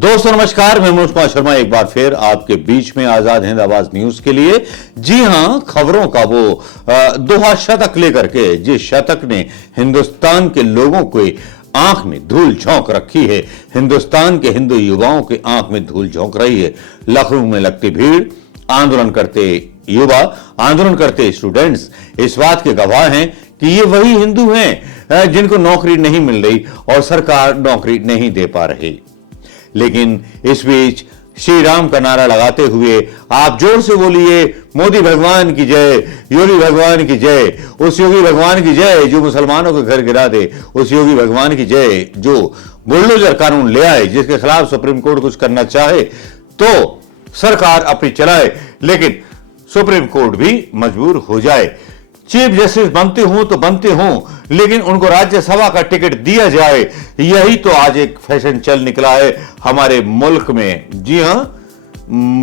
दोस्तों नमस्कार, मैं मनोज कुमार शर्मा एक बार फिर आपके बीच में आजाद हिंद आवाज न्यूज के लिए। जी हां, खबरों का वो दोहा शतक लेकर के, जिस शतक ने हिंदुस्तान के लोगों को आंख में धूल झोंक रखी है, हिंदुस्तान के हिंदू युवाओं के आंख में धूल झोंक रही है। लखनऊ में लगती भीड़, आंदोलन करते युवा, आंदोलन करते स्टूडेंट्स इस बात के गवाह हैं कि ये वही हिंदू हैं जिनको नौकरी नहीं मिल रही और सरकार नौकरी नहीं दे पा रही। लेकिन इस बीच श्री राम का नारा लगाते हुए आप जोर से बोलिए, मोदी भगवान की जय, योगी भगवान की जय, उस योगी भगवान की जय जो मुसलमानों के घर गिरा दे, उस योगी भगवान की जय जो बुलडोजर कानून ले आए, जिसके खिलाफ सुप्रीम कोर्ट कुछ करना चाहे तो सरकार अपनी चलाए, लेकिन सुप्रीम कोर्ट भी मजबूर हो जाए। चीफ जस्टिस बनते हो तो बनते हो, लेकिन उनको राज्यसभा का टिकट दिया जाए, यही तो आज एक फैशन चल निकला है हमारे मुल्क में। जी हां,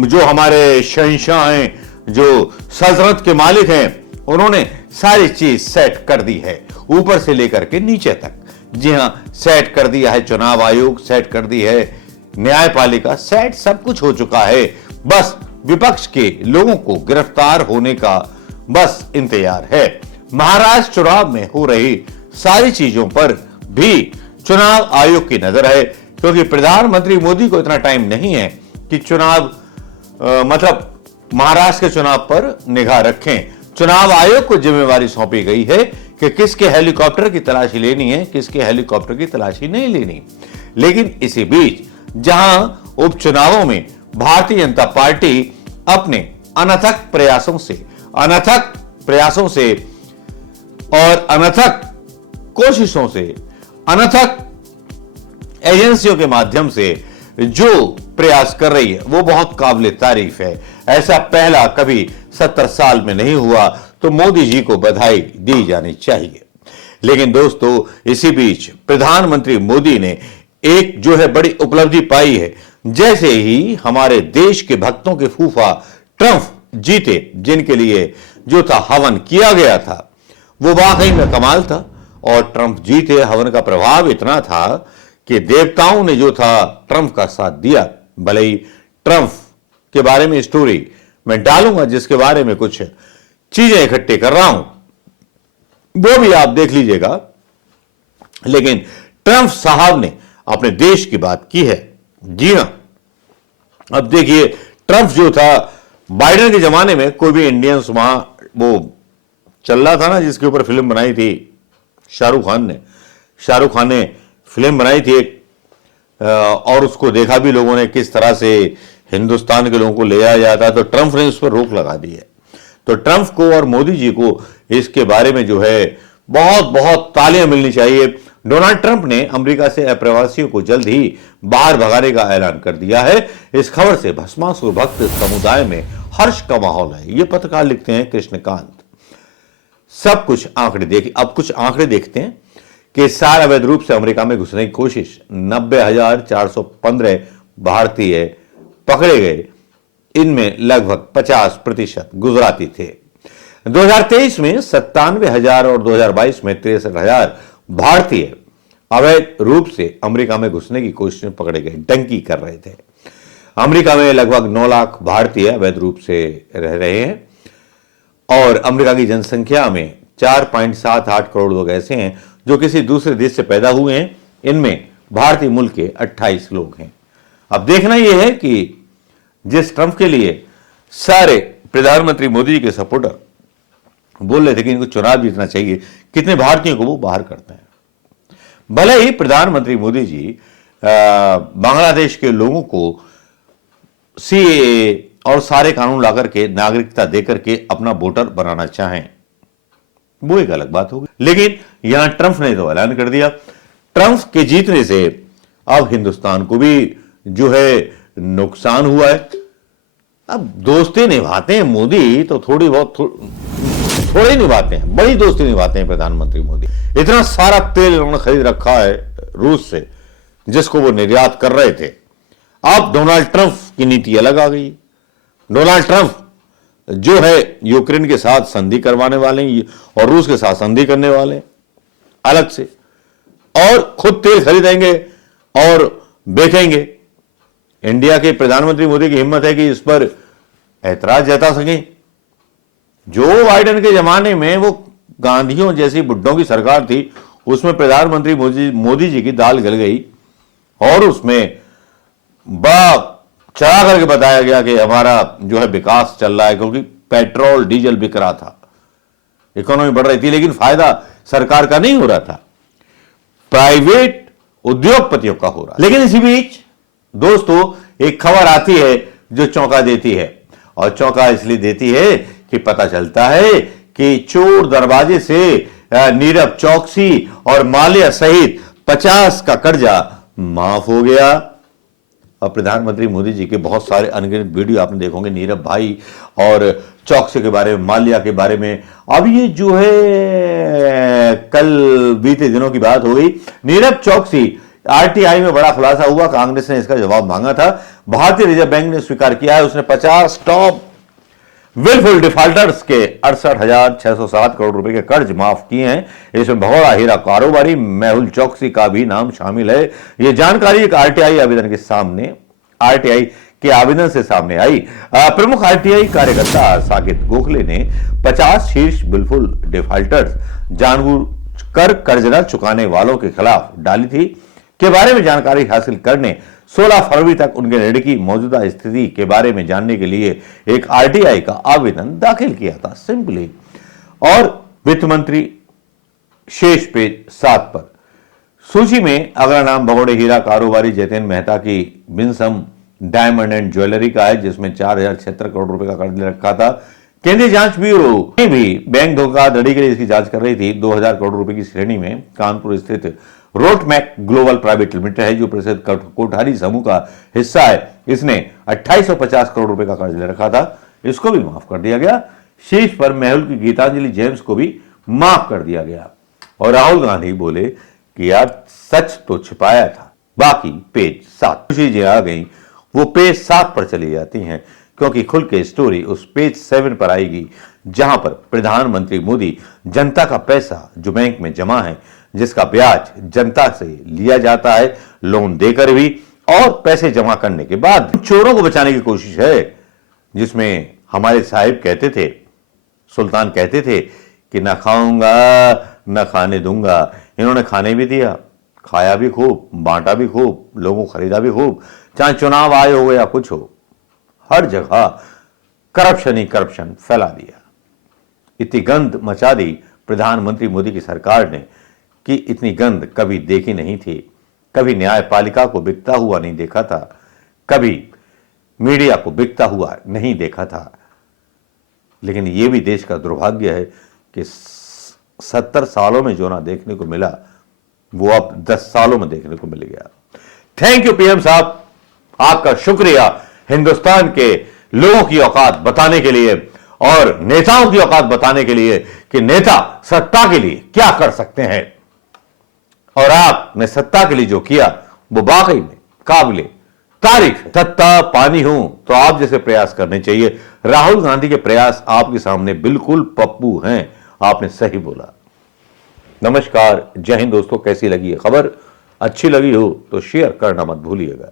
जो हमारे शहंशाह हैं, जो सल्तनत के मालिक हैं, उन्होंने सारी चीज सेट कर दी है, ऊपर से लेकर के नीचे तक। जी हां, सेट कर दिया है चुनाव आयोग, सेट कर दी है न्यायपालिका, सेट सब कुछ हो चुका है। बस विपक्ष के लोगों को गिरफ्तार होने का बस इंतजार है। महाराष्ट्र चुनाव में हो रही सारी चीजों पर भी चुनाव आयोग की नजर है, क्योंकि प्रधानमंत्री मोदी को इतना टाइम नहीं है कि चुनाव मतलब महाराष्ट्र के चुनाव पर निगाह रखें। चुनाव आयोग को जिम्मेवारी सौंपी गई है कि किसके हेलीकॉप्टर की तलाशी लेनी है, किसके हेलीकॉप्टर की तलाशी नहीं लेनी। लेकिन इसी बीच जहां उपचुनावों में भारतीय जनता पार्टी अपने अनथक प्रयासों से और अनथक कोशिशों से, अनथक एजेंसियों के माध्यम से जो प्रयास कर रही है वो बहुत काबिल तारीफ है। ऐसा पहला कभी 70 साल में नहीं हुआ, तो मोदी जी को बधाई दी जानी चाहिए। लेकिन दोस्तों, इसी बीच प्रधानमंत्री मोदी ने एक जो है बड़ी उपलब्धि पाई है। जैसे ही हमारे देश के भक्तों के फूफा ट्रंप जीते, जिनके लिए जो था हवन किया गया था, वो वाकई में कमाल था। और ट्रंप जीते, हवन का प्रभाव इतना था कि देवताओं ने जो था ट्रंप का साथ दिया। भले ही ट्रंप के बारे में स्टोरी मैं डालूंगा, जिसके बारे में कुछ चीजें इकट्ठे कर रहा हूं, वो भी आप देख लीजिएगा। लेकिन ट्रंप साहब ने अपने देश की बात की है। जी हां, अब देखिए, ट्रंप जो था, बाइडेन के जमाने में कोई भी इंडियंस वहां वो चल रहा था ना, जिसके ऊपर फिल्म बनाई थी शाहरुख खान ने फिल्म बनाई थी एक, और उसको देखा भी लोगों ने किस तरह से हिंदुस्तान के लोगों को ले आया जाता है, तो ट्रंप ने उस पर रोक लगा दी है। तो ट्रंप को और मोदी जी को इसके बारे में जो है बहुत बहुत तालियां मिलनी चाहिए। डोनाल्ड ट्रंप ने अमेरिका से अप्रवासियों को जल्द ही बाहर भगाने का ऐलान कर दिया है। इस खबर से भस्मासुर भक्त समुदाय में हर्ष का माहौल है। ये पत्रकार लिखते हैं कृष्णकांत। सब कुछ आंकड़े देखिए, अब कुछ आंकड़े देखते हैं कि सार अवैध रूप से अमेरिका में घुसने की कोशिश, 90,415 भारतीय पकड़े गए, इनमें लगभग 50% गुजराती थे। 2023 में 97,000 और 2022 में 63,000 भारतीय अवैध रूप से अमेरिका में घुसने की कोशिश में पकड़े गए, डंकी कर रहे थे। अमेरिका में लगभग 9 लाख भारतीय अवैध रूप से रह रहे हैं और अमेरिका की जनसंख्या में 4.78 करोड़ लोग ऐसे हैं जो किसी दूसरे देश से पैदा हुए हैं। इनमें भारतीय मूल के 28 लोग हैं। अब देखना यह है कि जिस ट्रंप के लिए सारे प्रधानमंत्री मोदी जी के सपोर्टर बोल रहे थे कि इनको चुनाव जीतना चाहिए, कितने भारतीयों को वो बाहर करते हैं। भले ही प्रधानमंत्री मोदी जी बांग्लादेश के लोगों को सीएए और सारे कानून लाकर के, नागरिकता देकर के अपना वोटर बनाना चाहें, वो एक अलग बात होगी। लेकिन यहां ट्रंप ने तो ऐलान कर दिया। ट्रंप के जीतने से अब हिंदुस्तान को भी जो है नुकसान हुआ है। अब दोस्ती निभाते हैं मोदी तो थोड़ी निभाते हैं, बड़ी दोस्ती निभाते हैं प्रधानमंत्री मोदी। इतना सारा तेल उन्होंने खरीद रखा है रूस से, जिसको वो निर्यात कर रहे थे। अब डोनाल्ड ट्रंप की नीति अलग आ गई। डोनाल्ड ट्रंप जो है यूक्रेन के साथ संधि करवाने वाले हैं और रूस के साथ संधि करने वाले हैं अलग से, और खुद तेल खरीदेंगे और बेचेंगे। इंडिया के प्रधानमंत्री मोदी की हिम्मत है कि इस पर ऐतराज जता सकें? जो बाइडेन के जमाने में वो गांधियों जैसी बुड्ढों की सरकार थी, उसमें प्रधानमंत्री मोदी जी की दाल गल गई और उसमें बड़ा चढ़ा करके बताया गया कि हमारा जो है विकास चल रहा है, क्योंकि पेट्रोल डीजल बिक रहा था, इकोनॉमी बढ़ रही थी, लेकिन फायदा सरकार का नहीं हो रहा था, प्राइवेट उद्योगपतियों का हो रहा। लेकिन इसी बीच दोस्तों एक खबर आती है जो चौंका देती है, और चौंका इसलिए देती है कि पता चलता है कि चोर दरवाजे से नीरव चौकसी और माल्या सहित 50 का कर्जा माफ हो गया। और प्रधानमंत्री मोदी जी के बहुत सारे अनगिनत वीडियो आपने देखोगे नीरव भाई और चौकसी के बारे में, माल्या के बारे में। अब ये जो है कल बीते दिनों की बात हो गई, नीरव चौकसी आरटीआई में बड़ा खुलासा हुआ, कांग्रेस ने इसका जवाब मांगा था। भारतीय रिजर्व बैंक ने स्वीकार किया है, उसने 50 टॉप विलफुल डिफॉल्टर्स के 68,607 करोड़ रुपए के कर्ज माफ किए हैं। इसमें भगोड़ा हीरा कारोबारी मेहुल चौकसी का भी नाम शामिल है। यह जानकारी एक आरटीआई के आवेदन से सामने आई। प्रमुख आरटीआई कार्यकर्ता साकेत गोखले ने 50 शीर्ष विलफुल डिफॉल्टर्स जानबूझकर कर्ज न चुकाने वालों के खिलाफ डाली थी के बारे में जानकारी हासिल करने 16 फरवरी तक उनके ऋण की मौजूदा स्थिति के बारे में जानने के लिए एक आरटीआई का आवेदन दाखिल किया था, सिंपली। और वित्त मंत्री शेष पेज 7 पर सूची में अगला नाम भगोड़े हीरा कारोबारी जितेंद्र मेहता की बिनसम डायमंड एंड ज्वेलरी का है, जिसमें 4,076 करोड़ रुपए का कर्ज रखा था। केंद्रीय जांच ब्यूरो ने भी बैंक धोखाधड़ी के लिए इसकी जांच कर रही थी। 2,000 करोड़ रुपए की श्रेणी में कानपुर स्थित रोटमैक ग्लोबल प्राइवेट लिमिटेड है, जो प्रसिद्ध कोठारी समूह का हिस्सा है। इसने 2850 करोड़ रुपए का कर्ज ले रखा था, इसको भी माफ कर दिया गया। शीर्ष पर मेहुल की गीतांजलि जेम्स को भी माफ कर दिया गया। और राहुल गांधी बोले कि यार सच तो छिपाया था। बाकी पेज 7 चीजें आ गई, वो पेज 7 पर चली जाती हैं, क्योंकि खुल के स्टोरी उस पेज 7 पर आएगी, जहां पर प्रधानमंत्री मोदी जनता का पैसा जो बैंक में जमा है, जिसका ब्याज जनता से लिया जाता है लोन देकर भी, और पैसे जमा करने के बाद चोरों को बचाने की कोशिश है, जिसमें हमारे साहिब कहते थे, सुल्तान कहते थे कि ना खाऊंगा ना खाने दूंगा। इन्होंने खाने भी दिया, खाया भी खूब, बांटा भी खूब, लोगों को खरीदा भी खूब, चाहे चुनाव आए हो या कुछ हो, हर जगह करप्शन ही करप्शन फैला दिया। इतनी गंद मचा दी प्रधानमंत्री मोदी की सरकार ने कि इतनी गंद कभी देखी नहीं थी। कभी न्यायपालिका को बिकता हुआ नहीं देखा था, कभी मीडिया को बिकता हुआ नहीं देखा था। लेकिन यह भी देश का दुर्भाग्य है कि 70 सालों में जो ना देखने को मिला, वो अब 10 सालों में देखने को मिल गया। थैंक यू पीएम साहब, आपका शुक्रिया हिंदुस्तान के लोगों की औकात बताने के लिए और नेताओं की औकात बताने के लिए कि नेता सत्ता के लिए क्या कर सकते हैं। और आपने सत्ता के लिए जो किया वो वाकई में काबिले तारीफ है। सत्ता पानी हूं तो आप जैसे प्रयास करने चाहिए। राहुल गांधी के प्रयास आपके सामने बिल्कुल पप्पू हैं, आपने सही बोला। नमस्कार, जय हिंद दोस्तों। कैसी लगी है खबर? अच्छी लगी हो तो शेयर करना मत भूलिएगा।